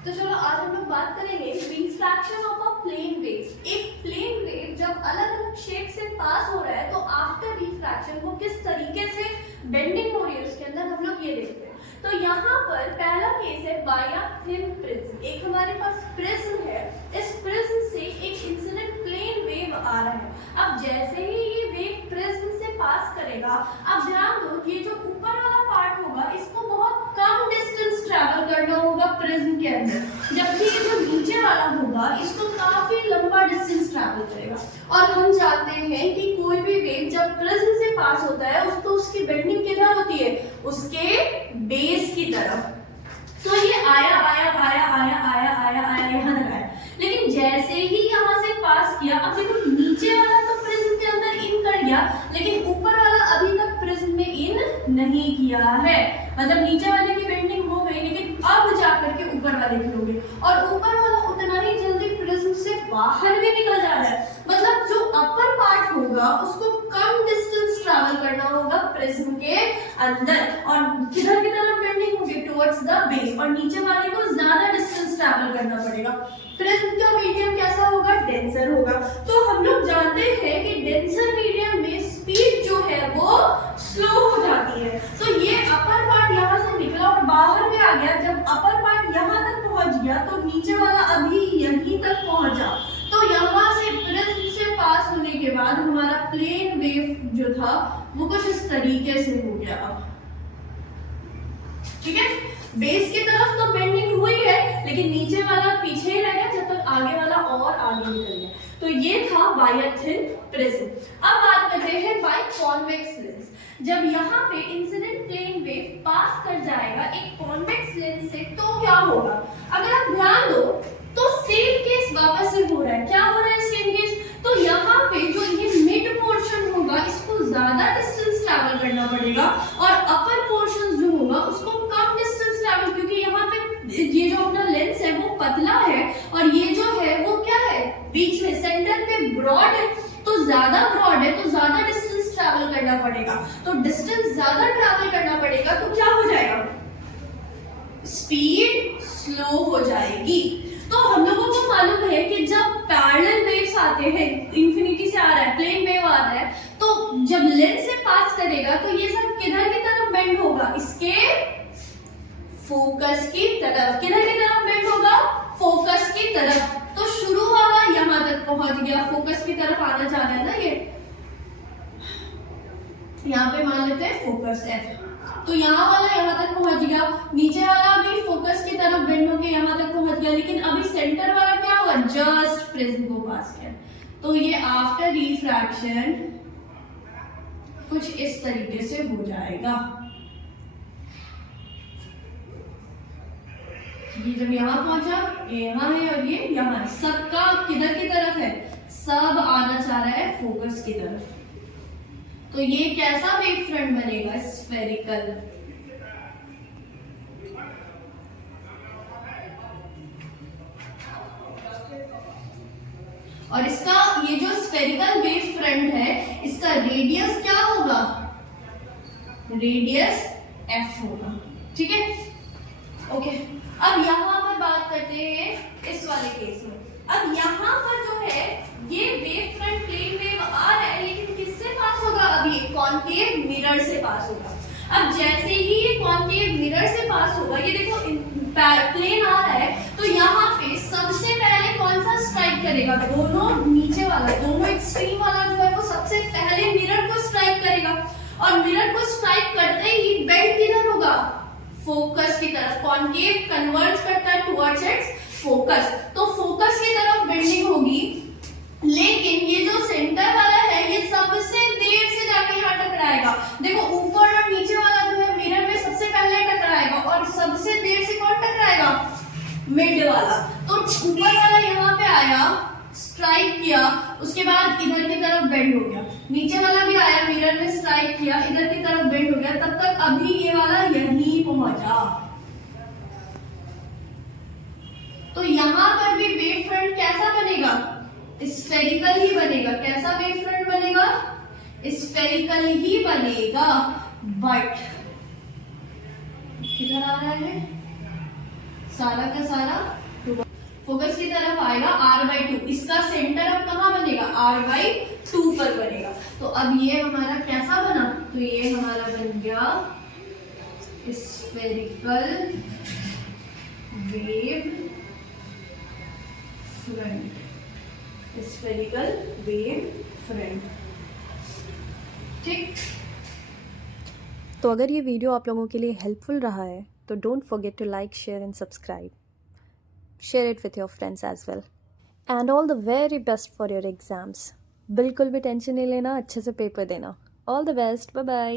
तो चलो आज हम लोग बात करेंगे refraction of a plane wave. एक प्लेन वेव जब अलग अलग शेप से पास हो रहा है तो आफ्टर रिफ्रैक्शन वो किस तरीके से बेंडिंग हो रही है उसके अंदर हम लोग ये देखते हैं। तो यहाँ पर पहला केस है बाया थिन प्रिज्म। एक हमारे पास प्रिज्म है, इस प्रिज्म से एक इंसिडेंट प्लेन वेव आ रहा है। अब जैसे ही ये वेव प्रिज्म से पास करेगा, अब ध्यान दो ये जो ऊपर वाला पार्ट होगा इसको बहुत कम डिस्टेंस ट्रैवल करना होगा प्रिज्म के अंदर, जबकि ये जो नीचे वाला होगा इसको काफी लंबा डिस्टेंस ट्रैवल करेगा। और हम जानते हैं कि कोई भी वेव जब प्रिज्म से पास होता है उसको उसकी बेंडिंग किधर होती है, उसके बेस की तरफ। तो ये आया आया आया आया आया आया आया यहाँ तक आया, लेकिन जैसे ही यहाँ से पास किया, अब देखो नीचे वाला तो प्रिज्म के अंदर इन कर गया, लेकिन ऊपर वाला अभी तक प्रिज्म में इन नहीं किया है। मतलब नीचे वाले की बेंडिंग हो गई, लेकिन अब जाकर के ऊपर वाले की हो गई, और ऊपर वाला उतना ही जल्दी प्रिज्म से बाहर भी निकल जा रहा है। मतलब जो अपर पार्ट होगा उसको कम डिस्टेंस ट्रैवल करना होगा प्रिज्म के अंदर, और किधर की तरफ बेंडिंग होगी, टुवर्ड्स द बेस, और नीचे वाले को ज्यादा डिस्टेंस ट्रैवल करना पड़ेगा। प्रिज्म का मीडियम कैसा होगा, डेंसर होगा। तो हम लोग जानते हैं कि डेंसर मीडियम में स्पीड जो है वो स्लो हो जाती है। तो ये अपर पार्ट यहाँ से निकला और बाहर में आ गया। जब अपर पार्ट यहाँ तक पहुंच गया तो नीचे वाला अभी यहीं तक पहुंचा। तो यहाँ से प्रिज्म से पास होने के बाद हमारा प्लेन वेव जो था वो कुछ इस तरीके से हो गया। अब ठीक है, बेस की तरफ तो बेंडिंग हुई है, लेकिन नीचे वाला पीछे ही रह गया जब तक आगे वाला और आगे निकल गया। तो ये था बाया थिन प्रिज्म। अब बात करते हैं बाय कॉन्वेक्स लेंस। जब यहाँ पे इंसिडेंट प्लेन वेव पास कर जाएगा एक कॉन्वेक्स लेंस से, तो क्या होगा, अगर आप ध्यान दो तो सेम केस वापस से हो रहा है। क्या हो रहा है सेम केस, तो यहाँ पे जो ये मिड पोर्शन होगा इसको ज्यादा डिस्टेंस ट्रैवल करना पड़ेगा, और अपर पोर्शन जो होगा उसको कम डिस्टेंस ट्रैवल, क्योंकि यहाँ पे ये जो अपना लेंस है वो पतला है और ये जो है वो क्या है, बीच में सेंटर पे ब्रॉड है। तो ज्यादा ब्रॉड है तो ज्यादा डिस्टेंस ट्रैवल करना पड़ेगा, तो डिस्टेंस ज्यादा ट्रैवल करना पड़ेगा तो क्या हो जाएगा, स्पीड स्लो हो जाएगी। तो हम लोगों को मालूम है कि जब पैरेलल वेव्स आते हैं, इंफिनिटी से आ रहा है, प्लेन वेव आ रहा है, तो जब लेंस से पास करेगा तो ये सब किधर की तरफ बेंड होगा, इसके फोकस की तरफ। किधर की तरफ बेंड होगा, फोकस की तरफ। तो शुरू वाला यहाँ तक पहुंच गया, फोकस की तरफ आना चाह रहा है ना ये, यहाँ पे मान लेते हैं फोकस F। तो यहाँ वाला यहाँ तक पहुंच गया, नीचे वाला भी फोकस की तरफ बेंड होके यहाँ तक पहुंच गया, लेकिन अभी सेंटर वाला क्या हुआ, जस्ट प्रिज्म को पास किया। तो ये आफ्टर रिफ्रैक्शन कुछ इस तरीके से हो जाएगा। ये जब यहाँ पहुंचा, ये यहाँ है और ये यहाँ है, सबका किधर की तरफ है, सब आना चाह रहा है फोकस की तरफ। तो ये कैसा वेव फ्रंट बनेगा, स्फेरिकल। और इसका ये जो स्फेरिकल वेव फ्रंट है इसका रेडियस क्या होगा, रेडियस F होगा। ठीक है, ओके। अब यहाँ पर बात करते हैं इस वाले केस में। अब यहाँ पर जो है ये वेव फ्रंट प्लेन वेव आ रहा है, लेकिन किससे पास होगा, अभी कॉन्केव मिरर से पास होगा। अब जैसे ही ये कॉन्केव मिरर से पास होगा, ये देखो प्लेन आ रहा है, तो यहाँ पे सबसे पहले कौन सा स्ट्राइक करेगा, दोनों नीचे वाला, दोनों एक्सट्रीम वाला जो है वो सबसे पहले मिरर को स्ट्राइक करेगा, और मिरर को स्ट्राइक करते ही बेंड किधर होगा, फोकस की तरफ। कॉन्केव कन्वर्ज करता है टुवर्ड्स इट्स फोकस, तो फोकस की तरफ बेंडिंग होगी। लेकिन ये जो सेंटर वाला है ये सबसे देर से जाके यहाँ टकराएगा। देखो ऊपर और नीचे वाला जो है मिरर में सबसे पहले टकराएगा, और सबसे देर से कौन टकराएगा, मिड वाला। तो ऊपर वाला यहाँ पे आया, स्ट्राइक किया, उसके बाद इधर की तरफ बेंड हो गया, नीचे वाला भी आया, मिरर में स्ट्राइक किया, इधर की तरफ बेंड हो गया, तब तक अभी ये वाला यहीं पहुंचा। तो यहाँ पर भी वेव फ्रंट कैसा बनेगा, स्फेरिकल ही बनेगा। कैसा वेव फ्रंट बनेगा, स्फेरिकल ही बनेगा। बट किधर आ रहा है, सारा का सारा फोकस की तरफ आएगा r/2। इसका सेंटर अब कहाँ बनेगा, r/2 पर बनेगा। तो अब ये हमारा कैसा बना, तो ये हमारा बन गया spherical wave front, spherical wave front. ठीक। तो अगर ये वीडियो आप लोगों के लिए हेल्पफुल रहा है तो don't forget to like, share and subscribe. Share it with your friends as well. And all the very best for your exams. बिल्कुल भी टेंशन नहीं लेना, अच्छे से पेपर देना। All the best, bye bye.